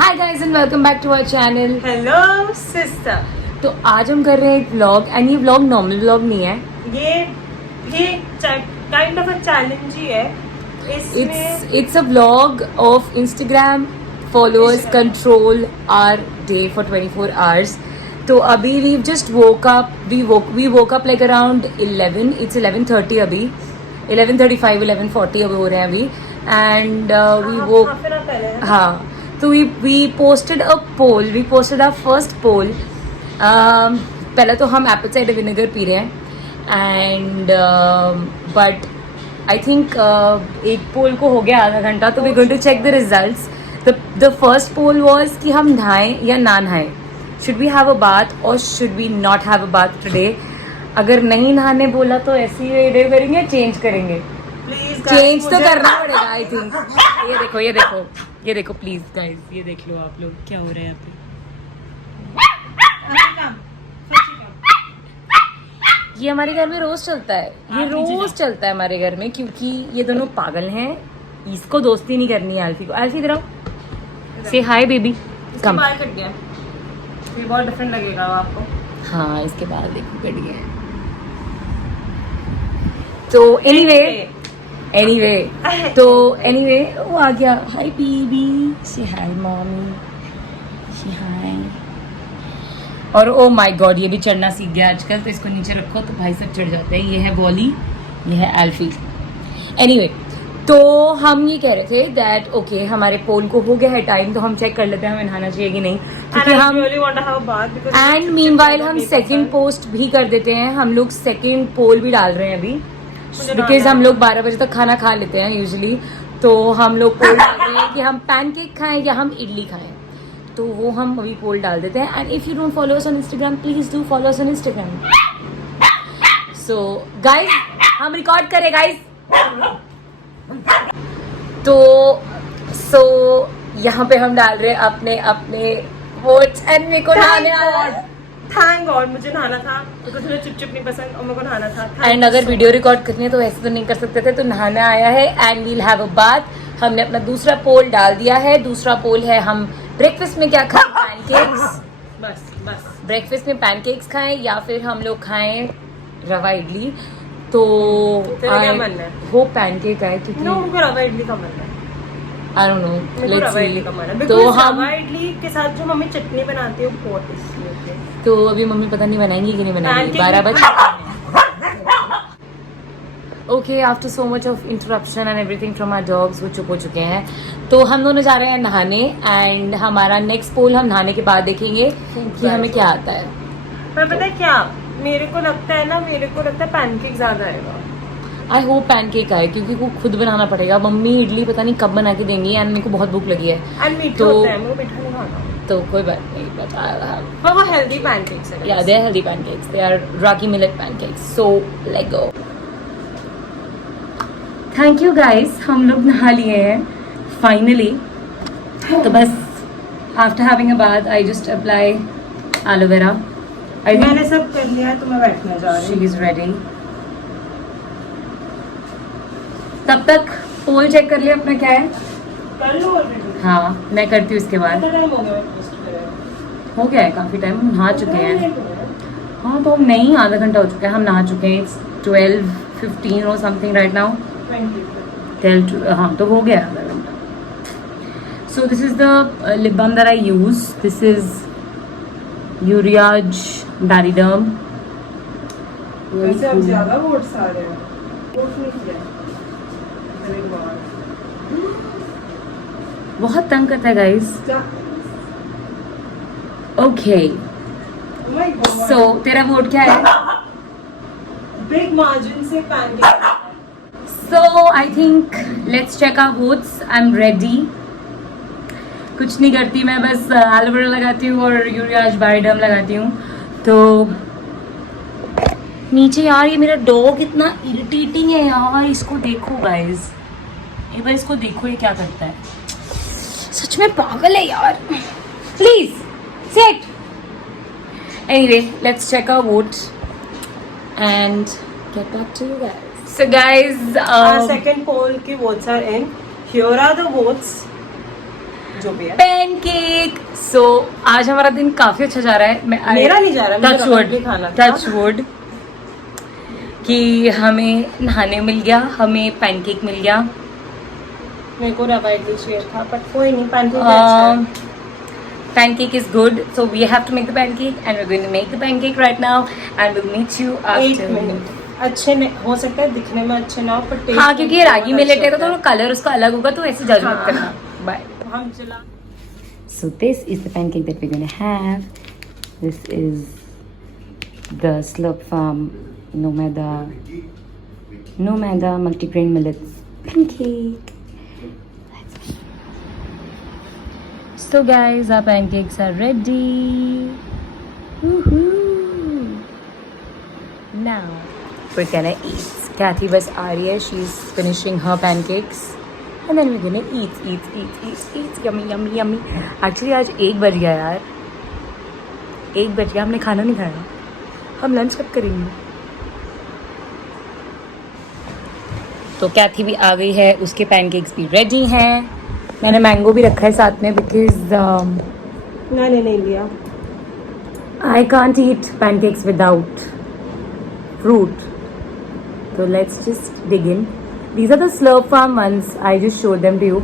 Hi guys and welcome back to our channel. Hello sister. तो आज हम कर रहे हैं एक व्लॉग एंड ये व्लॉग नॉर्मल व्लॉग नहीं है, ये भी काइंड ऑफ अ चैलेंज ही है। इसमें it's a vlog of Instagram followers control our day for 24 hours. तो अभी we just woke up, we woke up like around 11, it's 11:30 अभी, 11:35 11:40 अभी हो रहे हैं अभी। एंड वी वो हाँ, तो we posted a poll, we posted our first poll. पहले तो हम एप्पल साइडर विनेगर पी रहे हैं एंड बट आई थिंक एक पोल को हो गया आधा घंटा, तो we going to check the results. The first poll was कि हम नहाएं या ना नहाएं, should we have a bath और should we not have a bath today. अगर नहीं नहाने बोला तो ऐसे ही वीडियो करेंगे, चेंज करेंगे, चेंज तो करना पड़ेगा आई थिंक। ये देखो ये देखो ये देखो प्लीज गाइस, ये देख लो आप लोग क्या हो रहा है यहाँ पे। ये हमारे घर में रोज चलता है, ये रोज चलता है हमारे घर में, क्योंकि ये दोनों पागल हैं। इसको दोस्ती नहीं करनी है अल्फी को। अल्फी इधर आओ, से हाय बेबी। कम बाल कट गया, ये बहुत डिफरेंट लगेगा आपको। हाँ, इसके बाद देखो कट गया है। तो एनीवे वो आ गया। हाय बेबी, से हाय मॉमी, से हाय। और ओ माय गॉड, ये भी चढ़ना सीख गया आजकल, तो इसको नीचे रखो तो भाई सब चढ़ जाते हैं। ये है वॉली, ये है एल्फी। एनीवे, तो हम ये कह रहे थे दैट ओके हमारे पोल को हो गया है टाइम, तो हम चेक कर लेते हैं हमें नहाना चाहिए कि नहीं, क्योंकि हम एंड मीनवाइल हम सेकंड पोस्ट भी कर देते हैं। हम लोग सेकंड पोल भी डाल रहे हैं अभी, बिकॉज हम लोग 12 बजे तक खाना खा लेते हैं यूजुअली। तो हम लोग पोल डाल रहे हैं कि हम पैनकेक खाएं या हम इडली खाएं, तो वो हम अभी पोल डाल देते हैं। And if you don't follow us on Instagram, please do follow us on Instagram. So guys, हम रिकॉर्ड करें गाइस। तो यहाँ पे हम डाल रहे हैं अपने अपने वोट्स एंड मेरे को नहाने आया। थैंक गॉड, मुझे नहाना था बिकॉज़ मुझे चिप नहीं पसंद और मेरे को नहाना था। एंड अगर वीडियो रिकॉर्ड करनी है तो ऐसे तो नहीं कर सकते थे, तो नहाना आया है and we'll have a bath. हमने अपना दूसरा पोल डाल दिया है। दूसरा पोल है हम ब्रेकफास्ट में क्या खाएं, पैनकेक्स। बस ब्रेकफास्ट में पैनकेक्स खाएं या फिर हम लोग खाएं रवा इडली। तो क्या मन है? वो पैनकेक है क्योंकि मुझे रवा इडली का मन है। I don't know, let's see. तो तो हम रवा इडली के साथ जो मम्मी चटनी बनाती है वो बहुत टेस्टी होती है। तो अभी मम्मी पता नहीं बनाएंगी कि नहीं बनाएंगी, 12 बजे। Okay, after so much of interruption and everything from our dogs, वो चुप हो चुके हैं। तो हम दोनों जा रहे हैं नहाने एंड हमारा नेक्स्ट पोल हम नहाने के बाद देखेंगे कि हमें क्या आता है। पर पता है क्या, मेरे को लगता है पैनकेक ज्यादा आएगा। आई होप पैनकेक आए, क्योंकि वो खुद बनाना पड़ेगा। मम्मी इडली पता नहीं कब बना के देंगी एंड मेरे को बहुत भूख लगी है। एंड मीठा तो होता है, मेरे को मीठा नहीं खाना। तो कोई बात नहीं, बता पर वो हेल्दी पैनकेक्स है। या they are healthy pancakes, they are ragi millet pancakes. So let's go. Thank you guys, हम लोग नहा लिए हैं फाइनली। तो बस after having a bath I just apply aloe vera. मैंने सब कर लिया है, तो मैं बैठने जा रही हूँ। She is ready. तब तक पोल चेक कर लिया अपना क्या है। कर लो ऑलरेडी। हाँ, मैं करती हूँ इसके बाद। कितना टाइम हो गया पोस्ट करे? हो गया है काफी टाइम, हम नहा चुके हैं। हाँ तो नहीं, आधा घंटा हो चुका है, हम नहा चुके हैं। 12:15 और समथिंग राइट नाउ। 20। हाँ तो हो गया आधा घंटा। So this is the lip balm that I use. This is Uriage Bariederm. वैसे अब ज्यादा वोट्स आ रहे हैं। वोट नहीं किया मेरे बाल। बहुत तंग करता है guys. Okay, Oh my God. सो तेरा वोट क्या है? बिग मार्जिन से pancake. So I think let's check our votes. I'm ready. कुछ नहीं करती मैं, बस एलोवेरा लगाती हूँ और यूरियाज बैरिडर्म लगाती हूँ। तो नीचे यार ये मेरा डॉग इतना इरिटेटिंग है यार, इसको देखो गाइस, एक बार इसको देखो ये क्या करता है, सच में पागल है यार। Please sit. Anyway, let's check our votes and get back to you guys. So guys, our second poll ki votes are in. Here are the votes. जो भी है। पैनकेक। सो आज हमारा दिन काफी अच्छा जा रहा है। मेरा नहीं जा रहा, मुझे romantic खाना था। टच वुड कि हमें नहाने मिल गया, हमें पैनकेक मिल गया। मेरे को रवा इडली चाहिए था, बट कोई नहीं, पैनकेक अच्छा है। Pancake is good, so we have to make the pancake, and we're going to make the pancake right now, and we'll meet you 8 after. Minute. अच्छे नहीं हो सकता है, दिखने में अच्छे ना हो, पर taste हाँ, क्योंकि ये में रागी बहुत मिलेट है अच्छा तो थोड़ा कलर उसका अलग होगा, तो ऐसे जज मत हाँ। करना। बाय। होता है। हम चला So this is the pancake that we're going to have. This is the Slurp Farm no maida multigrain millets pancake. So guys, our pancakes are ready. Woohoo! Now we're gonna eat. Kathy was Arya, she's finishing her pancakes. And then we're gonna eat. Yummy. Actually आज 1 बज गया यार, 1 बज गया, हमने खाना नहीं खाया। हम लंच कब करेंगे? तो कैथी भी आ गई है, उसके पैनकेक्स भी रेडी हैं। मैंने मैंगो भी रखा है साथ में बिकॉज मैंने नहीं लिया। I can't eat pancakes without fruit. So let's just dig in. These are the Slurp Farm ones. I just showed them to you.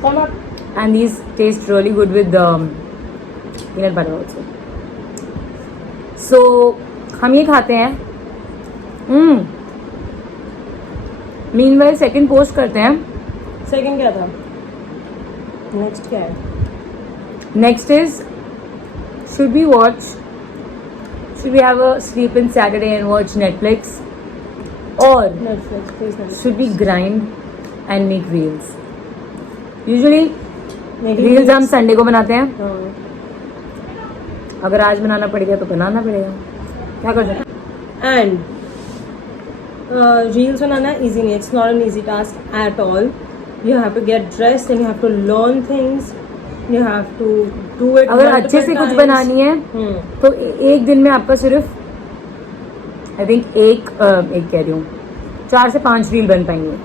Come up. And these taste really good with peanut butter also. So हम ये खाते हैं. Meanwhile second post करते हैं. Second क्या था? Next क्या है? Next is, should we have a sleep in Saturday and watch Netflix, or Netflix. should we grind and make reels? Usually reels हम संडे को बनाते हैं. अगर आज बनाना पड़ेगा तो बनाना पड़ेगा, क्या कर सकते हैं. एंड रील्स बनाना इजी नहीं, it's not an easy task at all. You have to get dressed and you have to learn things, you have to do it. अगर अच्छे से कुछ बनानी है तो एक दिन में आपका सिर्फ आई थिंक एक कह रही हूँ 4 से 5 रील बन पाएंगे.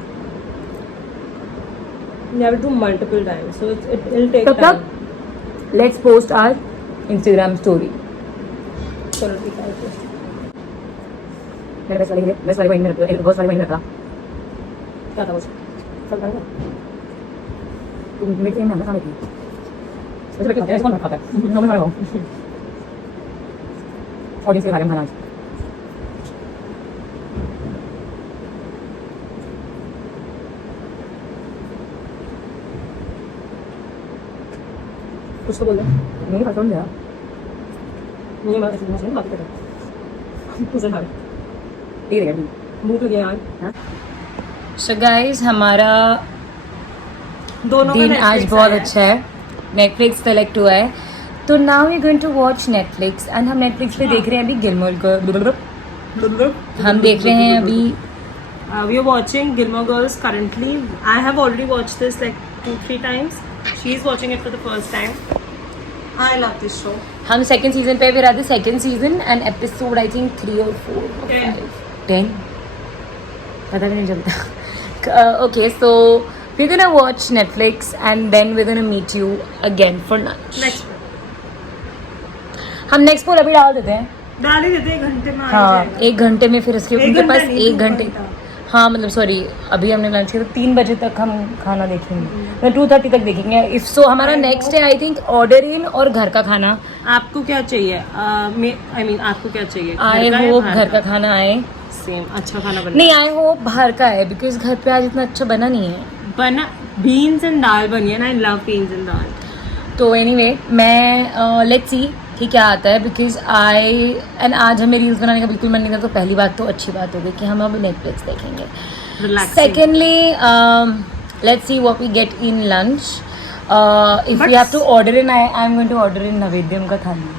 You have to do multiple times, so it'll take तब time. तक let's post our Instagram story. चलो ठीक है. मेरे बेस्ट वाली वहीं में एक बहुत वाली वहीं में रखा. क्या था वो? तुम मेरे से ना खाने की वैसे क्या कौन खाता है नो मैं खाऊं ऑडियंस के बारे में खाना. कुछ तो बोल दे. नहीं खाता हूं यार. नहीं मैं ऐसे बात कर रहा हूं. कुछ ना ठीक है. भूख लगी यार. सो गाइस, हमारा दोनों दिन आज बहुत अच्छा है. नेटफ्लिक्स सेलेक्ट हुआ है, तो now we going to watch Netflix. And हम नेटफ्लिक्स पे देख रहे हैं अभी गिलमोर गर्ल्स. हम देख रहे हैं अभी we are watching Gilmore Girls currently. I have already watched this like 2-3 times. She's watching it for the first time. I love this show. हम सेकंड सीजन पे भी रहते. Second season and episode I think 3 और 4 10 पता भी नहीं चलता. Okay, so we're gonna watch Netflix and then we're gonna meet you again for lunch. Next. हम नेक्स्ट पोल अभी डाल देते हैं. डाल ही देते 1 घंटे में आ हाँ, जाएगा. 1 घंटे में फिर उसके एक उनके घंटा पास नहीं, 1 2 घंटे. घंटा. हाँ मतलब सॉरी, अभी हमने लंच किया तो 3 बजे तक हम खाना देखेंगे. 2:30 तक देखेंगे. इफ सो हमारा नेक्स्ट है आई थिंक ऑर्डर इन और घर का खाना. आपको क्या चाहिए? I mean आपको क्या चाहिए? आई होप घर का खाना आए. सेम अच्छा खाना बना. नहीं, आई होप बाहर का है बिकॉज घर पे आज इतना अच्छा बना नहीं है. बना बीन्स एंड दाल बनी है ना. आई लव बीन्स एंड दाल. तो एनीवे मैं लेट्स सी कि क्या आता है बिकॉज आज हमें रील्स बनाने का बिल्कुल मन नहीं था. तो पहली बात तो अच्छी बात हो गई कि हम अब नेटफ्लिक्स देखेंगे. Secondly let's see what we get in lunch. If you have to order in, I am going to order in Naivedyam का थाली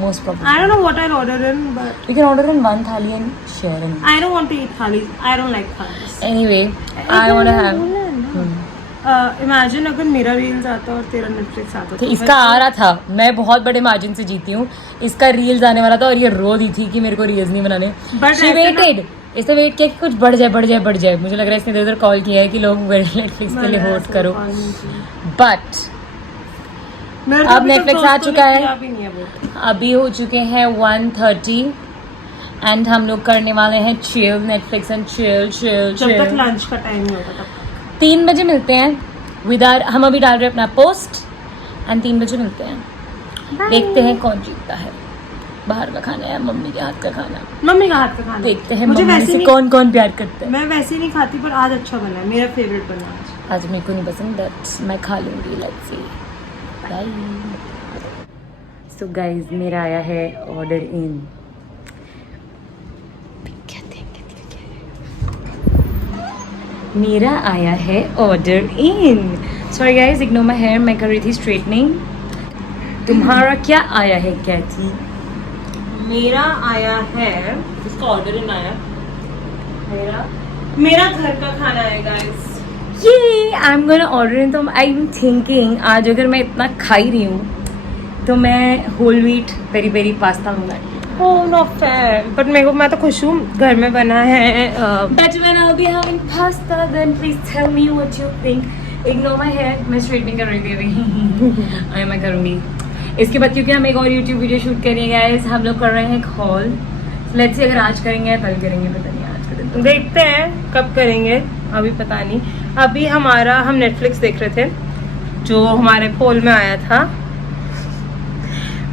most probably. I don't know what I'll order in, but We can order in one thali and share in. I don't want to eat thalis. I don't like thalis. Anyway, I want to have. Imagine अगर मेरा reels आता और तेरा Netflix आता तो इसका आ रहा था. मैं बहुत बड़े मार्जिन से जीती हूँ. इसका रील्स आने वाला था और ये रो दी थी कि मेरे को रील्स नहीं बनाने. But She waited. इसने वेट किया कि कुछ बढ़ जाए. मुझे लग रहा है इसने इधर कॉल किया है कि लोग नेटफ्लिक्स के लिए होस्ट करो. बट अब नेटफ्लिक्स आ चुका है. अभी हो चुके हैं 1:30 एंड हम लोग करने वाले हैं चिल नेटफ्लिक्स एंड चिल. जब तक लंच का टाइम नहीं होता तब 3 बजे मिलते हैं विदार. हम अभी डाल रहे हैं अपना पोस्ट एंड 3 बजे मिलते हैं. देखते हैं कौन जीतता है. बाहर का खाना है मम्मी के हाथ का खाना. मम्मी का हाथ का खाना. देखते हैं मुझे मम्मी वैसे से नहीं- कौन कौन प्यार करता है. मैं वैसे नहीं खाती पर आज अच्छा बना है. मेरा फेवरेट बना आज. आज मेरे को नहीं पसंद बट मैं खा लूँगी. Let's see. Bye. So guys मेरा आया है ऑर्डर इन. मेरा आया है order in. Sorry guys ignore my hair. मैं कर रही थी स्ट्रेटनिंग. तुम्हारा क्या आया है कैथी? मेरा आया है इसका ऑर्डर इन आया. मेरा घर का खाना है गाइस. ये आई एम गोना ऑर्डर इन. तो आई एम थिंकिंग आज अगर मैं इतना खा ही रही हूँ तो मैं whole wheat peri peri pasta मंगाई. Oh no fair. बट मैं तो खुश हूँ घर में बना है. But when I'll be having pasta, then please tell me what you think. Ignore my hair. मैं स्ट्रेटनिंग कर रही थी अभी. मैं करूँगी इसके बाद क्योंकि हम एक और YouTube वीडियो शूट करेंगे गाइस. हम लोग कर रहे हैं एक हॉल. लेट्स से अगर आज करेंगे या कल करेंगे पता नहीं. आज का दिन देखते हैं कब करेंगे अभी पता नहीं. अभी हम नेटफ्लिक्स देख रहे थे जो हमारे पोल में आया था.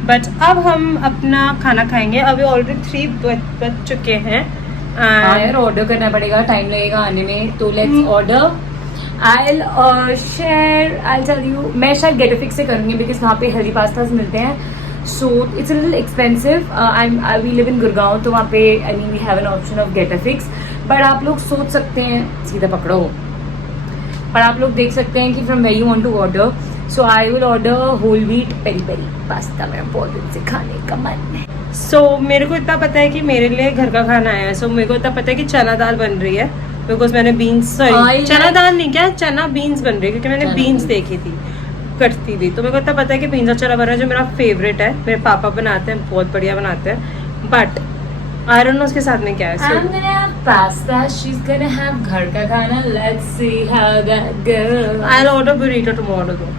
बट अब हम अपना खाना खाएंगे. अभी ऑलरेडी 3 बज चुके हैं. हाँ यार ऑर्डर करना पड़ेगा. टाइम लगेगा आने में. तो let's order. I'll tell you. मैं शायद गेटाफिक्स से करूँगी बिकॉज वहाँ पे हेल्दी पास्ताज मिलते हैं. So it's a little expensive. We live in Gurgaon तो वहाँ पे I mean we have an option of Getafix. But आप लोग सोच सकते हैं सीधा पकड़ो. पर आप लोग देख सकते हैं कि from where you want to order. So I will order whole wheat peri peri pasta. मेरा बहुत दिन से खाने का मन है. सो मेरे को इतना पता है कि मेरे लिए घर का खाना आया है. सो मेरे को इतना पता है कि चना दाल बन रही है बिकॉज मैंने बीन्स सॉरी चना दाल नहीं क्या चना बीन्स बन रही है क्योंकि मैंने बीन्स देखी थी कटती थी. तो मेरे को इतना पता है कि बीन्स और चना बन रहा है जो मेरा फेवरेट है. मेरे पापा बनाते हैं बहुत बढ़िया बनाते हैं. बट आई डोंट नो उसके साथ में क्या है. I'm gonna have pasta. She's gonna have घर का खाना. Let's see how that goes. I'll order burrito tomorrow though.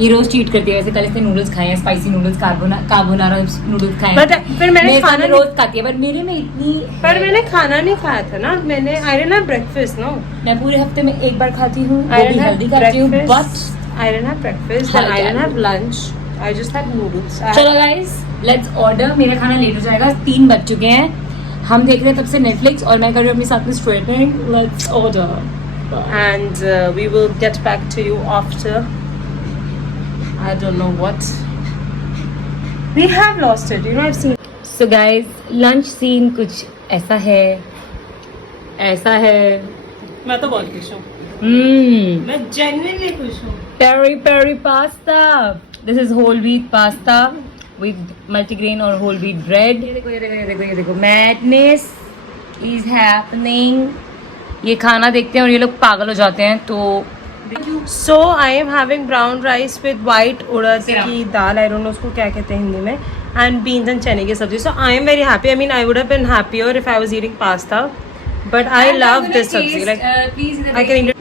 ये रोज चीट करती है. वैसे कल इसने नूडल्स खाए हैं. स्पाइसी नूडल्स कार्बोनारा नूडल्स खाए हैं. But फिर मैंने मेरे खाना सामने रोज खाती है पर मेरे में इतनी पर मैंने खाना नहीं खाया था ना. मैंने I didn't have breakfast no. मैं पूरे हफ्ते में एक बार खाती हूँ. I वो भी didn't have हेल्दी खाती हूँ. But breakfast. I didn't have breakfast and I didn't have lunch. I just had noodles. चलो गाइस लेट्स ऑर्डर. मेरा खाना लेट हो जाएगा. 3 बज चुके हैं. हम देख रहे हैं तब से नेटफ्लिक्स और मैं कर रही हूँ अपने साथ में straightening. Let's order And we will get back to you after. I don't know what. We have lost it. You know, I've seen. So guys lunch scene कुछ ऐसा है. मैं तो बहुत खुश हूँ. मैं genuinely खुश हूँ. Peri peri pasta. This is whole wheat pasta with multigrain और होल व्हीट ब्रेड. ये देखो मैडनेस इज हैपनिंग. ये खाना देखते हैं और ये लोग पागल हो जाते हैं. तो So I am having brown rice with white उड़द की दाल. I don't know उसको क्या कहते हैं हिंदी में. And beans and चने की सब्जी. So I am very happy. I mean I would have been happier if I was eating pasta. But I love this sabzi. Like I can eat it.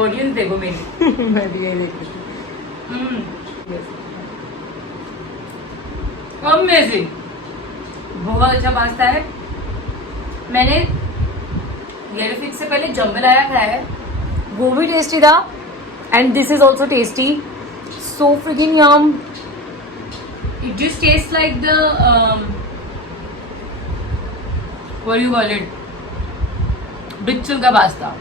Audience देखो मेरी. मैं भी यही देख रही हूँ. अमेजिंग. बहुत अच्छा पास्ता है. मैंने गेटाफिक्स से पहले जम्बलाया खाया है. वो भी टेस्टी था. And this is also tasty. So freaking yum. It just taste like the what you call it बिचुल का pasta.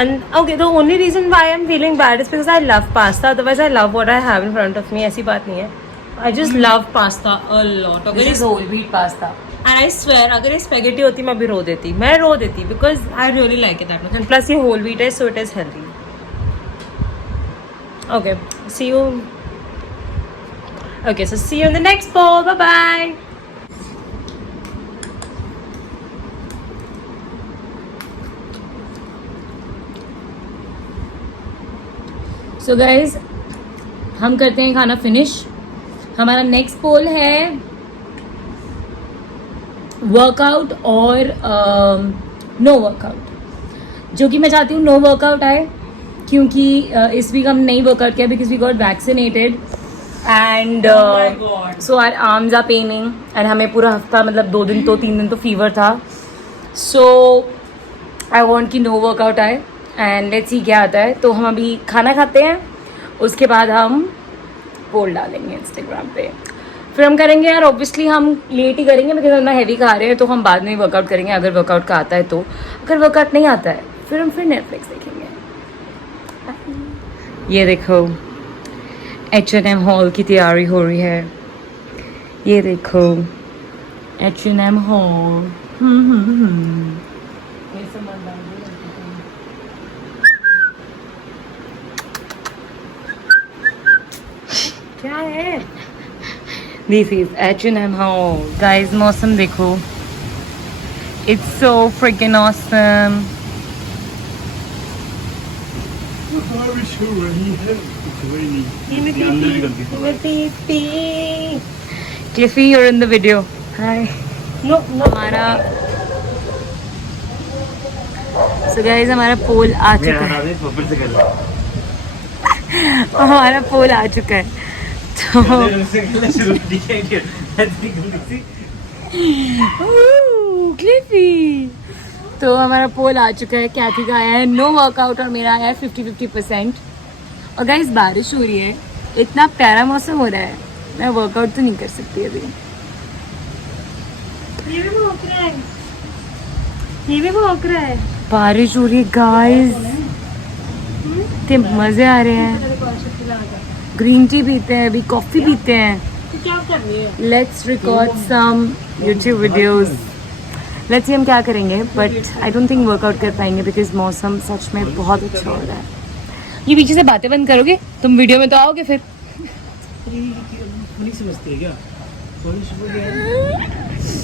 And okay, the only reason why I'm feeling bad is because I love pasta. Otherwise, I love what I have in front of me. ऐसी बात नहीं है. I just love pasta a lot. This is whole wheat pasta. And I swear, अगर ये spaghetti होती मैं भी रो देती. मैं रो देती because I really like it that much. And plus ये whole wheat है, so it is healthy. Okay, see you. Okay, so see you in the next bowl. Bye bye. So guys हम करते हैं खाना फिनिश. हमारा next पोल है workout और no workout, जो कि मैं चाहती हूँ नो वर्कआउट आए, क्योंकि इस वीक हम नहीं वर्कआउट किया because we got vaccinated and so our arms are paining and हमें पूरा हफ्ता मतलब 2 दिन तो 3 दिन तो फीवर था. सो आई वॉन्ट कि नो वर्कआउट आए एंड लेट्स सी क्या आता है. तो हम अभी खाना खाते हैं, उसके बाद हम पोल डालेंगे इंस्टाग्राम पे. फिर हम करेंगे यार, ऑब्वियसली हम लेट ही करेंगे बिकॉज हम ना हैवी खा रहे हैं, तो हम बाद में वर्कआउट करेंगे अगर वर्कआउट का आता है तो. अगर वर्कआउट नहीं आता है फिर हम नेटफ्लिक्स देखेंगे. ये देखो H&M हॉल की तैयारी हो रही है. ये देखो H&M हॉल. क्या है? This is H&M hall. Guys, मौसम देखो. It's so freaking awesome. बारिश हो रही है, कोई नहीं, ये मेरी अंदर भी गलती हो रही है। पीपी। Cliffy, you're in the video. Hi. No हमारा so guys, हमारा पोल आ मैं चुका हटा है. दे, वापस से कर ले। हमारा पोल आ चुका है. तो शुरू ठीक है, ऐसी गलती सी। Cliffy. तो हमारा पोल आ चुका है. कैथी का आया है नो वर्कआउट और मेरा आया है 50-50%. और गाइस बारिश हो रही है, इतना प्यारा मौसम हो रहा है, मैं वर्कआउट तो नहीं कर सकती अभी. ये भी भौंक रहा है, ये भी भौंक रहा है। बारिश हो रही है गाइस, इतने मजे आ रहे हैं. ग्रीन टी पीते हैं, अभी कॉफी पीते हैं. तो क्या कर रही है? Let's record some YouTube videos. Let's see हम क्या करेंगे, but I don't think workout कर पाएंगे बिकॉज मौसम सच में बहुत अच्छा हो रहा है. ये पीछे से बातें बंद करोगे, तुम वीडियो में तो आओगे फिर. नहीं समझती है क्या? कॉलेज हो गया।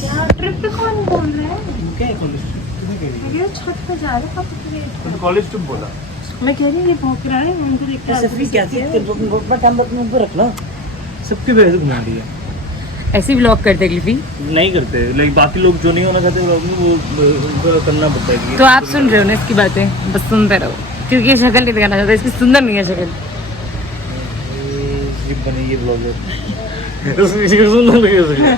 क्या ट्रिप पे कौन बोल रहा है? क्या है कॉलेज? कितने कह रही ये छत पे जा रहा है? तो कॉलेज तुम बोला। मैं कह रही हूँ ये भौंक रहा है, हमको देखते हैं। क्या है? रखना। सबके वजह से घुमा दिया। ऐसे व्लॉग करते क्लिफी. नहीं करते, लाइक बाकी लोग जो नहीं होना चाहते व्लॉग में वो उनको करना पड़ता है कि तो आप सुन रहे हो ना इसकी बातें, बस सुनते रहो, क्योंकि ये शक्ल नहीं दिखाना चाहता, इसकी सुंदर नहीं है शक्ल. ये बने ये व्लॉग है उसमें सुंदर नहीं हो सकता.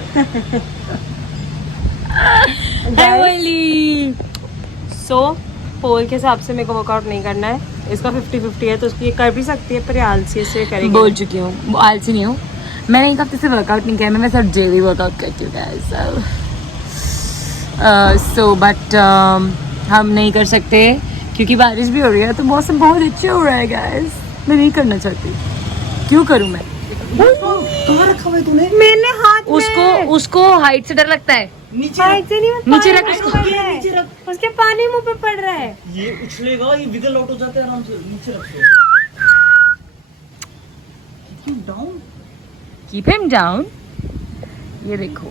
सो पोल के हिसाब से मेरे को वर्कआउट नहीं करना है. इसका 50-50 है तो उसकी ये कर भी सकती है, पर ये आलसी से करेगी. बोल चुकी हूँ, वो आलसी नहीं हूँ. मैंने एक हफ्ते से वर्कआउट नहीं किया, मैं सिर्फ डेली वर्कआउट करती हूँ गाइस. सो बट हम नहीं कर सकते क्योंकि बारिश भी हो रही है, तो मौसम बहुत अच्छा हो रहा है गाइस. मैं नहीं करना चाहती, क्यों करूँ मैं? कहाँ रखा हुआ है तूने? मैंने हाथ उसको हाइट से डर लगता है. हाइट से नहीं, नीचे रख पानी उसको. पड़ रहा है. नीचे रख। उसके पानी मुंह पे पड़ रहा है. ये उछलेगा, ये विगल आउट हो जाता है आराम से. नीचे रखो. Keep down. Keep him down. ये देखो.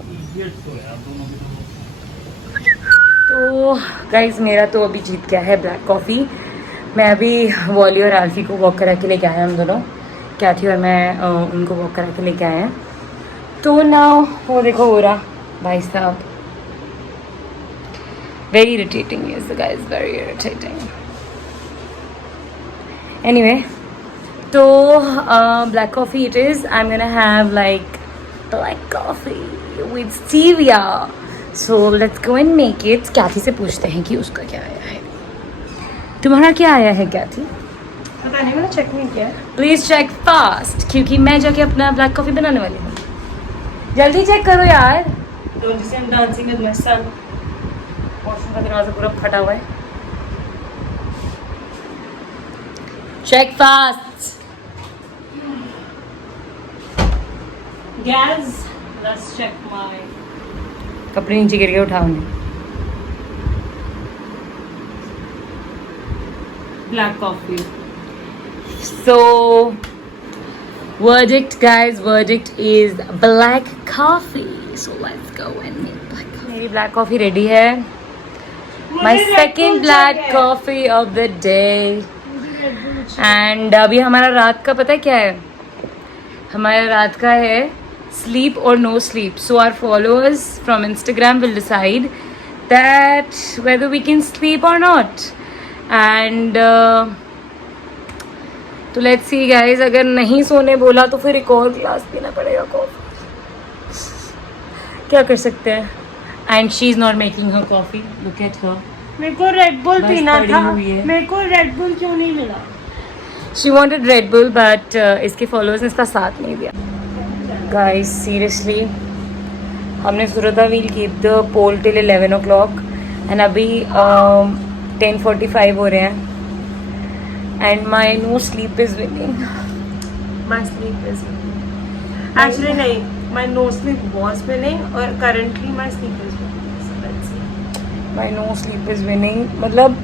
तो गाइस मेरा तो अभी जीत गया है ब्लैक कॉफ़ी. मैं अभी वॉली और आल्फी को वॉक करा के लेके आया, हम दोनों कैथी और मैं उनको वॉक करा के लेके आए हैं. तो ना वो देखो हो रहा भाई साहब, very irritating is the guys, very irritating. Anyway, तो black coffee it is. I am gonna have like black coffee with stevia. So let's go and make it. Cathy से पूछते हैं कि उसका क्या आया है. तुम्हारा क्या आया है कैथी? पता नहीं, मैंने चेक नहीं किया. प्लीज चेक फास्ट, क्योंकि मैं जाके अपना ब्लैक कॉफ़ी बनाने वाली हूँ. जल्दी चेक करो यार. Don't you see I am dancing with my son. Washroom का दरवाजा पूरा फटा हुआ है. Check fast. Guys, let's check my कपड़े नीचे गिर के उठाऊंगी. Black coffee. So, verdict guys, verdict is black coffee. So let's go and make black coffee. मेरी black coffee ready है. My second black coffee of the day. And अभी हमारा रात का पता है क्या है? हमारा रात का है sleep or no sleep. So our followers from Instagram will decide that whether we can sleep or not. And तो let's see guys, अगर नहीं सोने बोला तो फिर एक और ग्लास पीना पड़ेगा कॉफी. क्या कर सकते हैं. And she's not making her coffee. Look at her. मेरे को रेड बुल बस पीना पड़ी था. हुई है. मेरे को रेड बुल क्यों नहीं मिला? She wanted Red Bull, but इसके followers ने इसका साथ नहीं दिया. Guys, seriously, हमने Surata will keep the poll till 11 o'clock and अभी 10:45 हो रहे हैं. And my no sleep is winning. My sleep is winning. Actually नहीं, my no sleep was winning और currently my sleep is winning. So let's see. My no sleep is winning. मतलब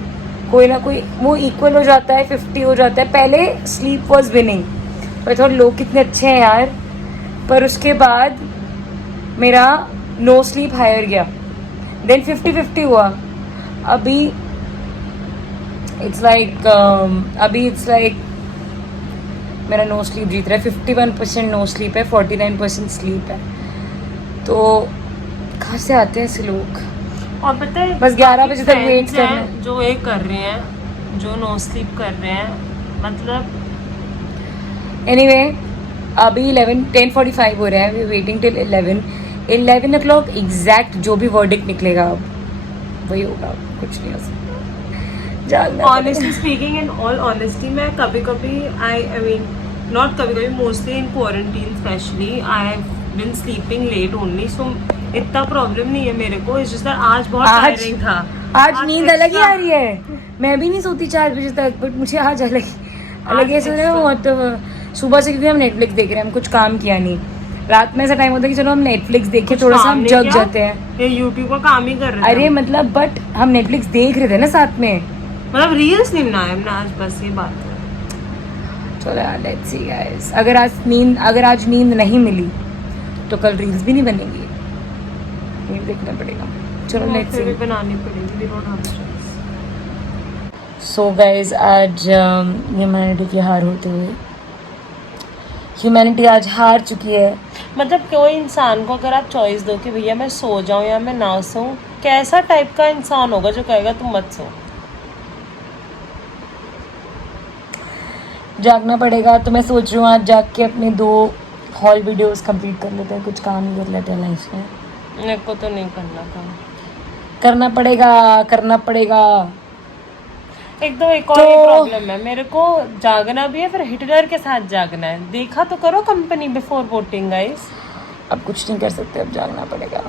कोई ना कोई वो इक्वल हो जाता है, 50 हो जाता है. पहले स्लीप वॉज विनिंग. मैं थोड़ा लोग कितने अच्छे हैं यार. पर उसके बाद मेरा नो स्लीप हायर गया. देन 50-50 हुआ. अभी इट्स लाइक मेरा नो स्लीप जीत रहा है. 51% नो स्लीप है, 49% स्लीप है. तो कहाँ से आते हैं ऐसे लोग. और पता है बस 11 बजे तक वेट friends करना हैं है. जो ये कर रहे हैं, जो नो स्लीप कर रहे हैं, मतलब एनीवे अभी 10:45 हो रहा है. We waiting till 11 o'clock exact. जो भी वर्डिक्ट निकलेगा अब वही होगा. कुछ नहीं हो सकता. जागना honestly speaking, in all honesty, मैं कभी कभी आई मीन नॉट कभी कभी, mostly in quarantine specially I have been sleeping late only. So इतना प्रॉब्लम नहीं है मेरे को. इट्स जस्ट दैट आज बहुत टायरिंग था. आज नींद अलग ही आ रही है. मैं भी नहीं सोती 4 बजे तक, बट मुझे आज अलग ऐसे हो रहा है. बहुत सुबह से, क्योंकि हम नेटफ्लिक्स देख रहे हैं, हम कुछ काम किया नहीं. रात में ऐसा टाइम होता है कि चलो हम नेटफ्लिक्स देखें, थोड़ा सा हम जग जाते हैं. ये यूट्यूब का काम ही कर रहे थे. अरे मतलब बट हम नेटफ्लिक्स देख रहे थे ना साथ में. मतलब रील्स नहीं बनाए हमने आज, बस ये बात है. चलो यार, लेट्स सी गाइस. अगर आज नींद नहीं मिली तो कल रील्स भी नहीं बनेगी. नींद देखना पड़ेगा. चलो लेट्स फिर भी सी. बनानी पड़ेगी. We don't have stress. So guys, आज ह्यूमैनिटी की हार होते हुए, ह्यूमैनिटी आज हार चुकी है. मतलब कोई इंसान को अगर आप चॉइस दो कि भैया मैं सो जाऊं या मैं ना सो, कैसा टाइप का इंसान होगा जो कहेगा तुम मत सो? जागना पड़ेगा. तो मैं सोच रही हूँ आज जाग के अपने 2 हॉल वीडियोस कंप्लीट कर लेते हैं. कुछ काम ही कर लेते हैं लाइफ में. मेरे को तो नहीं करना काम. करना पड़ेगा. एक और तो- प्रॉब्लम है मेरे को. जागना भी है, फिर हिटलर के साथ जागना है. देखा तो करो कंपनी बिफोर वोटिंग गाइस. अब कुछ नहीं कर सकते. अब जागना पड़ेगा.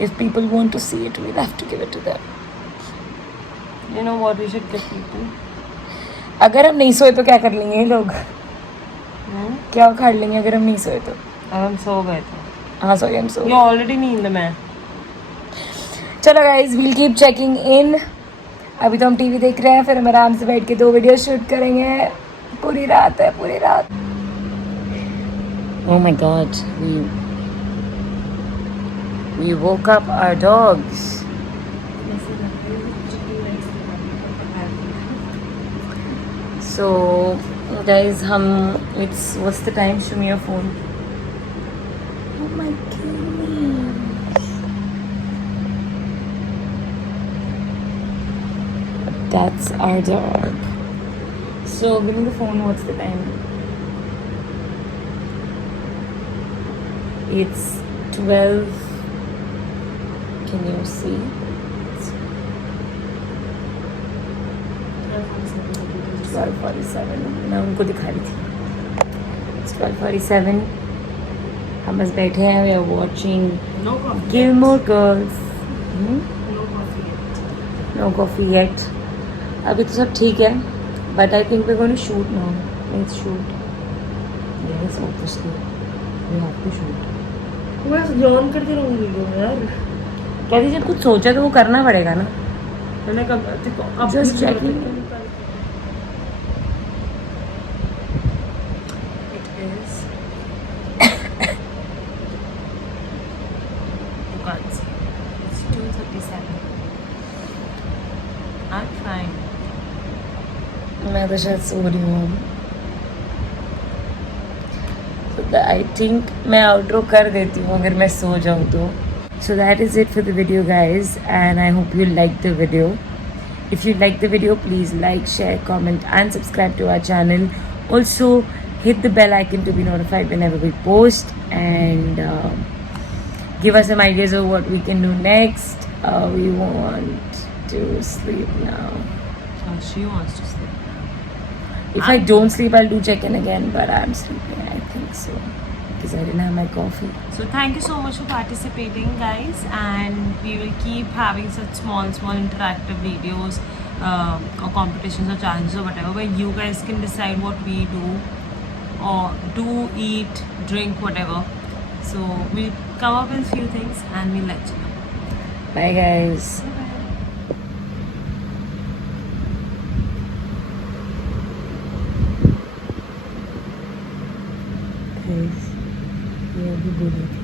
If people want to see it, we'll have to give it to them. You know what we should give people. अगर हम नहीं सोए तो क्या कर लेंगे ये लोग. क्या उखाड़ लेंगे अगर हम नहीं सोए तो. अब हम सो गए थे. हाँ सॉरी, हम सो. ये ऑलरेडी नींद में है. चलो guys, we'll keep checking in. अभी तो हम टीवी देख रहे हैं, फिर हम आराम से बैठ के 2 वीडियो शूट करेंगे. पूरी रात है, पूरी रात. Oh my God, we woke up our dogs. So guys, what's the time? Show me your phone. Oh my goodness. That's our dog. So give me the phone. What's the time? It's 12. Can you see? 12:47. मैं उनको दिखा रही थी. It's 12:47. हम बस बैठे हैं. We are watching no coffee. Gilmore Girls. No coffee. No coffee yet. अभी तो सब ठीक है. But I think we're going to shoot now. Let's shoot. Yes, obviously. We have to shoot. बस जॉन करते रहूंगी यार. कहती जब कुछ सोचा तो वो करना पड़ेगा ना. मैंने कब अब Just checking. It is. You can't see. It's 2:37. I'm fine. मैं तो शायद सो रही हूँ. So आई थिंक मैं आउटरो कर देती हूँ अगर मैं सो जाऊँ तो. So that is it for the video, guys, and I hope you liked the video. If you liked the video, please like, share, comment and subscribe to our channel. Also hit the bell icon to be notified whenever we post, and give us some ideas of what we can do next. We want to sleep now. She wants to sleep. If I don't sleep, I'll do check-in again, but I'm sleeping, I think so, because I didn't have my coffee. So thank you so much for participating, guys, and we will keep having such small interactive videos or competitions or challenges or whatever, where you guys can decide what we do or do, eat, drink, whatever. So we'll come up with a few things and we'll let you know. Bye, guys. Guys, ये अभी बोली थी.